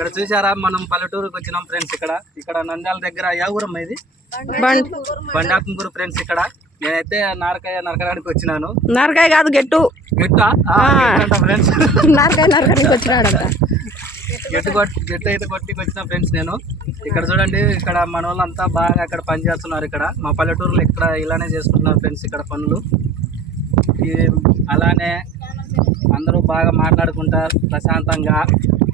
ఇక్కడ చూసారా మనం పల్లెటూరుకి వచ్చినాం ఫ్రెండ్స్ ఇక్కడ. ఇక్కడ నంద్యాల దగ్గర ఊరమ్మ ఇది? బండ్ బండాకుంగూరు ఫ్రెండ్స్ ఇక్కడ. నేనైతే నారకాయ నరకడానికి వచ్చినాను. నరకాయ కాదు గెట్టు. గిట్ట? ఫ్రెండ్స్. నరకాయ నరకడానికి గెట్టు కొట్టి గెట్టు అయితే కొట్టి వచ్చిన ఫ్రెండ్స్ నేను. ఇక్కడ చూడండి ఇక్కడ మన వాళ్ళంతా బాగా అక్కడ పని చేస్తున్నారు ఇక్కడ. మా పల్లెటూరులో ఇక్కడ ఇలానే చేసుకుంటున్నారు ఫ్రెండ్స్ ఇక్కడ పనులు. అలానే అందరూ బాగా మాట్లాడుకుంటారు ప్రశాంతంగా.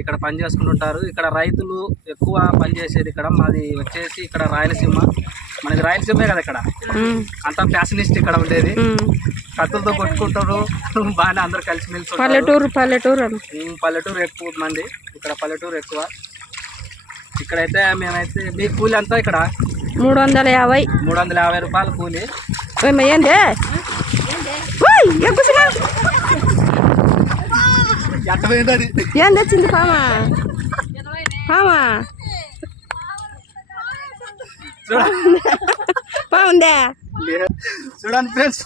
ఇక్కడ పని చేసుకుంటుంటారు. ఇక్కడ రైతులు ఎక్కువ పని చేసేది ఇక్కడ మాది వచ్చేసి ఇక్కడ రాయలసీమ. మనకి రాయలసీమే కదా ఇక్కడ. అంతా ఫ్యాషనిస్ట్ ఇక్కడ ఉండేది. కత్తులతో కొట్టుకుంటారు. బాగానే అందరు కలిసి మెలిసి పల్లెటూరు పల్లెటూరు పల్లెటూరు ఎక్కువ మంది. ఇక్కడ పల్లెటూరు ఎక్కువ. ఇక్కడైతే మేమైతే మీ కూలి అంతా ఇక్కడ? మూడు వందల యాభై. మూడు వందల యాభై రూపాయలు కూలి. ఓయ్, ఏం తెచ్చింది పామా? పామా? లే- చూడండి ఫ్రెండ్స్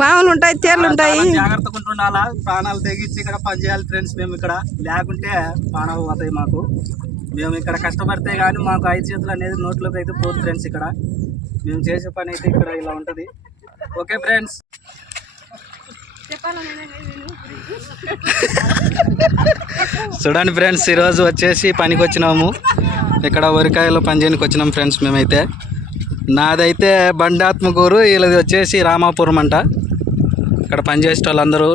పాములు ఉంటాయి తేర్లు ఉంటాయి. జాగ్రత్తగా ఉంటుండాలా? ప్రాణాలు తెగించి ఇక్కడ పని చేయాలి ఫ్రెండ్స్ మేము ఇక్కడ. లేకుంటే ప్రాణాలు పోతాయి మాకు. మేము ఇక్కడ కష్టపడితే కానీ మాకు ఐదు చేతులు అనేది నోట్లోకి అయితే పోదు ఫ్రెండ్స్ ఇక్కడ. మేము చేసే పని అయితే ఇక్కడ ఇలా ఉంటుంది. Okay friends. చూడండి ఫ్రెండ్స్ ఈరోజు వచ్చేసి పనికి వచ్చినాము ఇక్కడ వరికాయలో పని చేయడానికి వచ్చినాం ఫ్రెండ్స్ మేమైతే. నాదైతే బండాత్మకూరు వీళ్ళది వచ్చేసి రామాపురం అంట. ఇక్కడ పనిచేసే వాళ్ళందరూ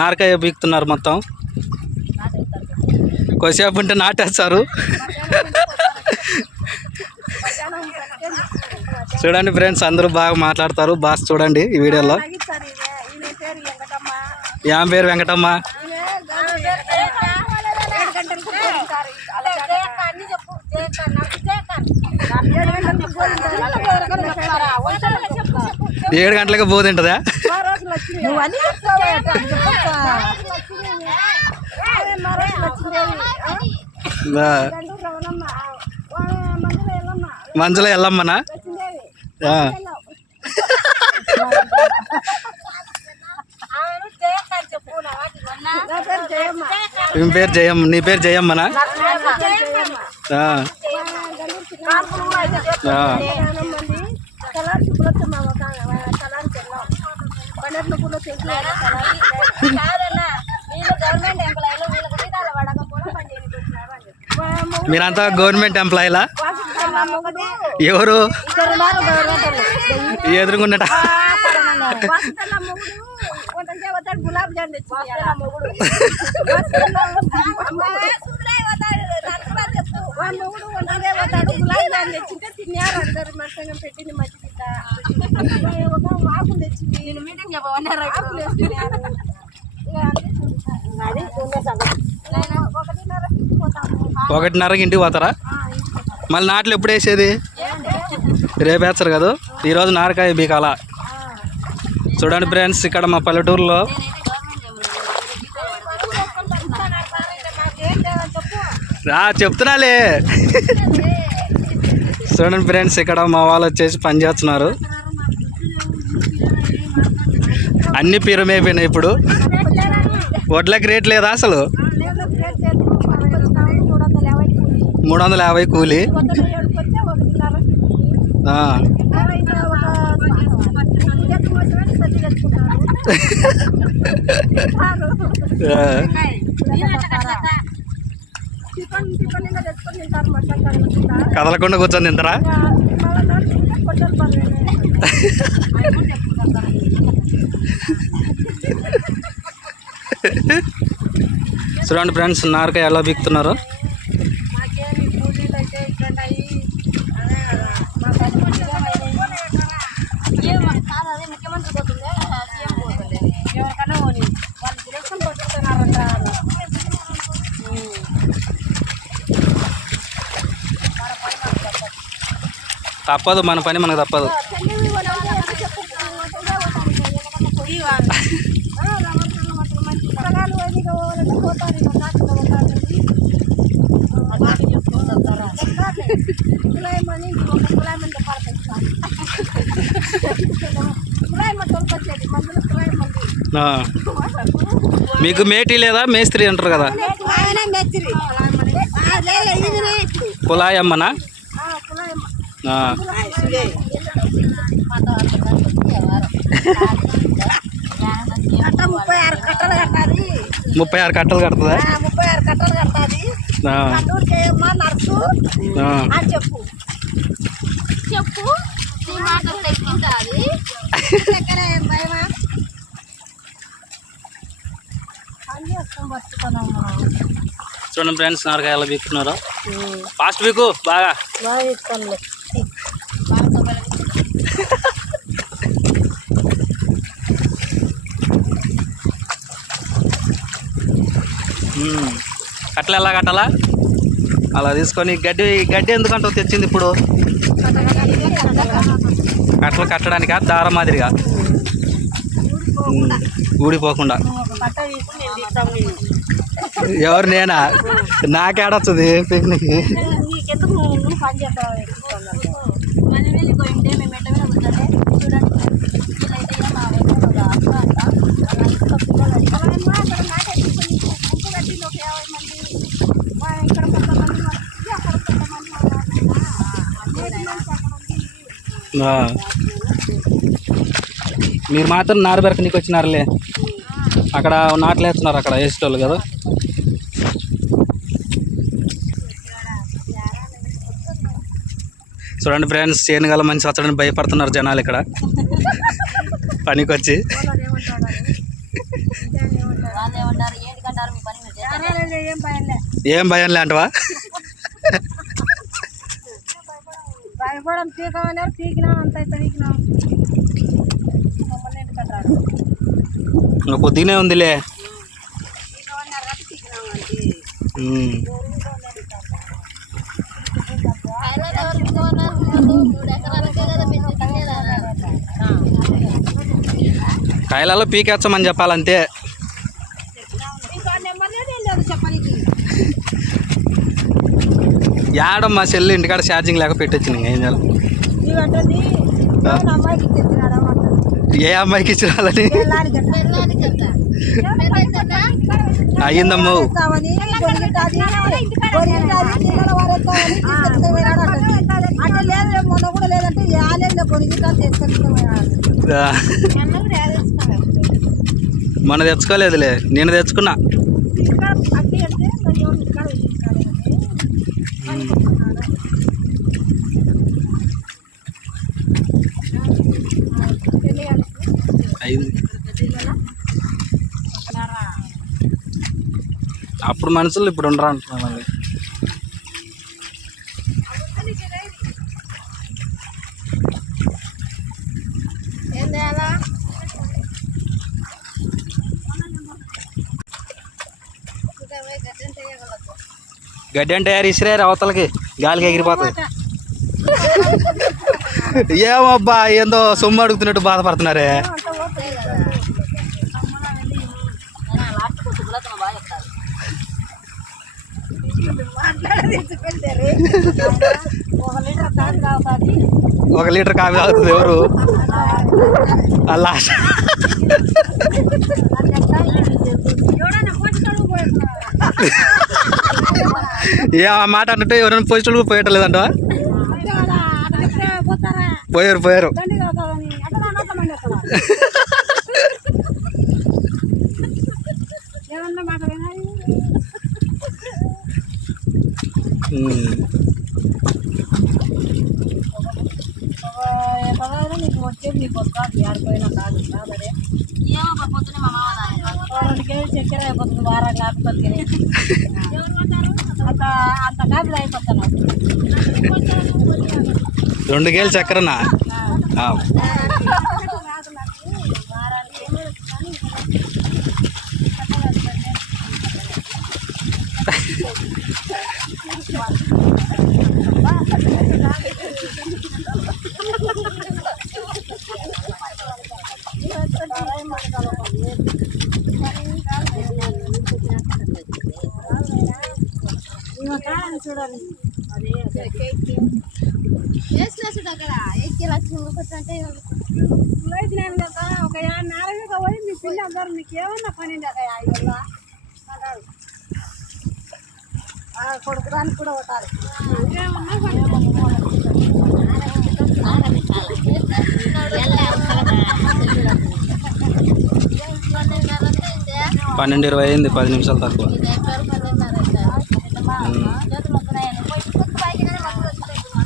నారకాయ బీక్తున్నారు మొత్తం. కొద్దిసేపు ఉంటే నాటేస్తారు. చూడండి ఫ్రెండ్స్ అందరూ బాగా మాట్లాడతారు. బాస్ చూడండి ఈ వీడియోలో. ఏం పేరు వెంకటమ్మ? ఏడు గంటలకు పోతుంటుందా ఆ, మంజుల ఎల్లమ్మనా? ఈమె పేరు జయమ్మ? నీ పేరు జయమ్మనా. మీరంతా గవర్నమెంట్ ఎంప్లాయీలా? ఎవరు? జామ్ తెచ్చింటే తిన్నారు అందరు మట్టంగా పెట్టింది ఆకులు తెచ్చింది నేను మీటింగ్ ఆకులు వేసుకున్నారు అది ఒకటిన్నరకి ఇంటికి పోతారా? మళ్ళీ నాట్లు ఎప్పుడు వేసేది? రేపు వేస్తారు కదా. ఈరోజు నారకాయ బీకాల. చూడండి ఫ్రెండ్స్ ఇక్కడ మా పల్లెటూరులో రా చెప్తున్నాలే. చూడండి ఫ్రెండ్స్ ఇక్కడ మా వాళ్ళు వచ్చేసి పని చేస్తున్నారు. అన్ని పిరమైపోయినాయి ఇప్పుడు. వడ్లకి రేట్ లేదా అసలు? మూడు వందల యాభై కూలి. ఆ, ఆ, కదలకుండా కూర్చొని తింటారా? చూడండి ఫ్రెండ్స్ నారకాయ ఎలా బీక్తున్నారు తప్పదు మన పని మనకు తప్పదు. మీకు మేటీ లేదా మేస్త్రి అంటారు కదా? ఆయన ముప్పై ఆరు కట్టలు కట్టాలి. ముప్పై ఆరు కట్టలు కడుతుందా? ఆ, ముప్పై ఆరు కట్టలు. అని చెప్పు. చూడండి ఫ్రెండ్స్ నారకాయలు బీక్కున్నారు ఫాస్ట్ బీకు బాగా. బాగా. కట్టలు ఎలా కట్టాలా? అలా తీసుకొని గడ్డి గడ్డి ఎందుకంటావు తెచ్చింది ఇప్పుడు? కట్టలు కట్టడానికా? దారం మాదిరిగా. ఊడిపోకుండా. ఎవరు నేనా? నాకేడొస్తుంది పిక్నిక్ నీకెందుకు నువ్వు నువ్వు పని చేస్తావు మనం వెళ్ళిపోయింటే మేము ఎట్ట మీద కూర్చోండి చూడండి వీళ్ళైతే మా ఊళ్ళో ఒక అక్క అంట వాళ్ళ ఇంట్లో పిల్లలు ఆ. మీరు మాత్రం నారు బెరకనీకి వచ్చినారులే. అక్కడ నాట్లు వేస్తున్నారు అక్కడ వేసేటోళ్ళు కదా. చూడండి ఫ్రెండ్స్ చేనుగల మంచి వచ్చడానికి భయపడుతున్నారు జనాలు ఇక్కడ. పనికి వచ్చి ఏం భయంలే ఏం భయపడం పీకమన్నారు పీకినాం అంత అయితే పీకినాం మమ్మల్ని ఇంటికి రాడు ఇంకా కొద్దిగానే ఉందిలే. పీకమన్నారు కాబట్టి పీకినాం అంటే ఉమ్. మూడు కదా కాయలలో పీకేచ్చమని చెప్పాలంతే ఇంకా నెంబర్ లేదు ఏం లేదు చెప్పడానికి యాడో మా సెల్ ఇంటికాడ ఛార్జింగ్ లేక పెట్టొచ్చింది ఇంకా ఏం చేయాలి? ఏ అమ్మాయికి ఇచ్చినాలని? అయ్యిందమ్ము. గొరిగిటాది గొరిగిటాది నీళ్ళ వారెత్తామని తీసుకెళ్తే పోయినాడు అంటుంది. అంటే లేదు రేపు మొన్న కూడా లేదంటే యాలేదు గొరిగిటాది తీసుకెళ్తే పోయినాడు ఆ, మొన్న తెచ్చుకోలేదులే నేను తెచ్చుకున్నా ఇక్కడ అట్టి అంటే మరి ఎవరు ఇక్కడ వెళ్ళింటారు అయింది అప్పుడు మనుషులు ఇప్పుడు ఉండరు అంటున్నాను గడ్డం గడ్డి అంటే యారు ఇసిరారు అవతలకి గాలికి ఎగిరిపోతుంది ఏమబ్బా ఏందో సొమ్ము అడుగుతున్నట్టు బాధపడుతున్నారే? ఒక లీటర్ కాఫీ తాగుతుంది ఎవరు అలా ఎవడన్నా పోషకాలు పోయిస్తున్నారు ఏ ఆ మాట అన్నట్టు ఎవరైనా పోస్టులు పోయటలేదంట అంతే కదా అక్కడ ఎక్కడే పోతారా పోయారు పోయారు దండి కాదని అక్కడ అనర్థమండి అక్కడ ఏమన్నా మాట నీకు వస్తుంది ఆడిపోయినా కాదు కాదరే. ఏమో పొద్దునే మా మామ కేజీలు చక్కెర అయిపోతుంది వారం కాకపోతే అంత అంత కాపులు అయిపోతున్నావు రెండు గేలు చక్కెరనా? ఆ. చూడాలి వేసిన చూడు అక్కడ ఎక్కి లక్ష రూపాయలు అంటే లేచినాను కదా ఒక నాలుగు పోయి మీ పిల్ల అందరు నీకేమన్నా పని అన్నాడు కొడుకురానికి కూడా కొట్టాలి పన్నెండు ఇరవై అయింది పది నిమిషాలు తక్కువ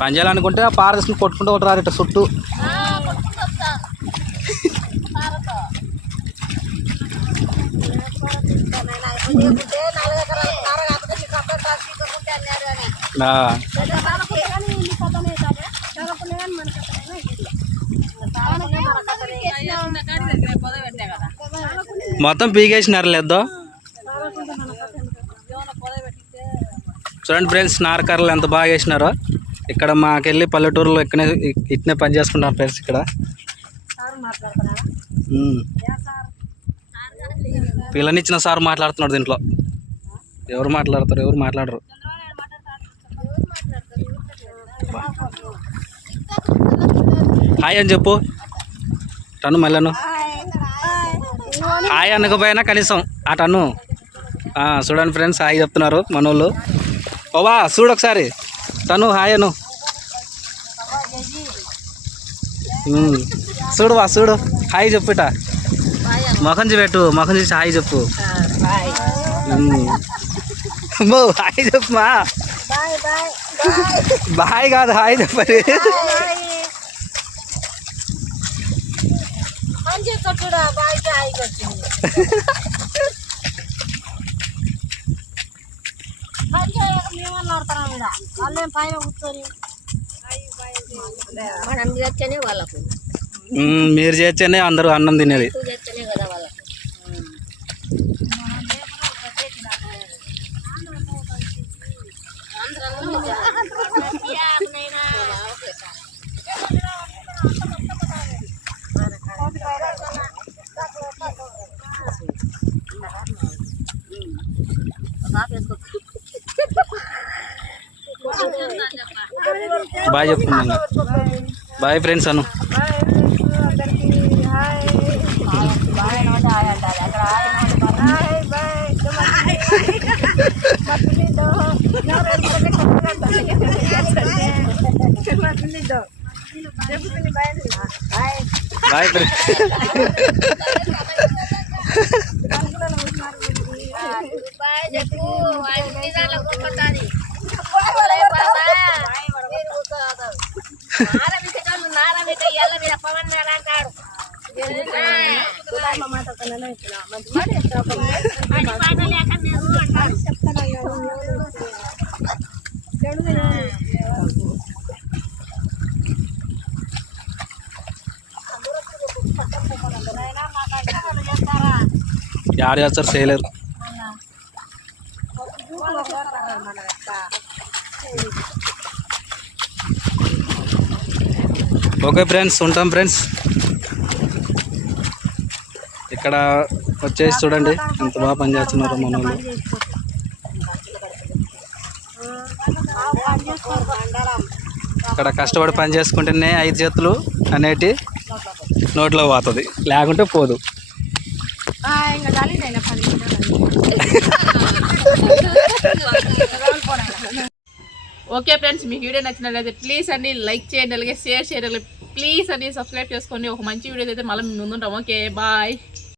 పని చేయాలనుకుంటే ఆ పార తీసుకుని కొట్టుకుంటూ ఉంటారు ఇట్లా చుట్టూ. మొత్తం పీకేసినారు లేదో. చూడండి ఫ్రెండ్స్ నారకర్రలు ఎంత బాగా వేసినారో. ఇక్కడ మాకెళ్ళి పల్లెటూరులో ఇక్కడే ఇట్నే పని చేసుకుంటాం ఫ్రెండ్స్ ఇక్కడ. పిల్లనిచ్చిన సార్ మాట్లాడుతున్నాడు దీంట్లో. ఎవరు మాట్లాడతారు ఎవరు మాట్లాడరు. హాయ్ అని చెప్పు. టన్ను మళ్ళను హాయ్ అనకపోయినా కనీసం. ఆ టన్ను. ఆ, చూడండి ఫ్రెండ్స్ హాయ్ చెప్తున్నారు మనోళ్ళు. ఓవా చూడు ఒకసారి. తను హాయ్ అను. ఉమ్. చూడు వా చూడు. హాయ్ చెప్పుట. మొఖం చూపెట్టు మొఖం చూసి హాయ్ చెప్పు అమ్మో హాయ్ చెప్పుమా? బాయ్ బాయ్ కాదు హాయ్ చెప్పది వాళ్ళేం పైన కూర్చొని మనం చేస్తేనే వాళ్ళకు. మీరు చేస్తేనే అందరూ అన్నం తినేది. చేస్తేనే కదా వాళ్ళకు. బాయ్ చెప్తున్నాను బాయ్ ఫ్రెండ్స్ అను బాయ్ ఫ్రెండ్స్ చెప్పు ఐదు నిమిషాలు కొట్టుకుంటాది నారమికలు నారమిక ఎల్ల మీద పవన్ మేడ అంటాడు మంచి పాట లేక మీరు అంటాడు యాడ చేస్తారు చేయలేరు. ఓకే ఫ్రెండ్స్ ఉంటాం ఫ్రెండ్స్. ఇక్కడ వచ్చేసి చూడండి ఎంత బాగా పనిచేస్తున్నారు మన వాళ్ళు. ఇక్కడ కష్టపడి పని చేసుకుంటేనే ఐదు చేతులు అనేటి నోట్లో పోతుంది. లేకుంటే పోదు. ఇంకా ఓకే ఫ్రెండ్స్ మీకు వీడియో నచ్చినట్లయితే ప్లీజ్ అండి లైక్ చేయండి అలాగే షేర్ చేయండి ప్లీజ్ అండి సబ్స్క్రైబ్ చేసుకోండి. ఒక మంచి వీడియో అయితే మళ్ళీ ముందుంటాం. Okay bye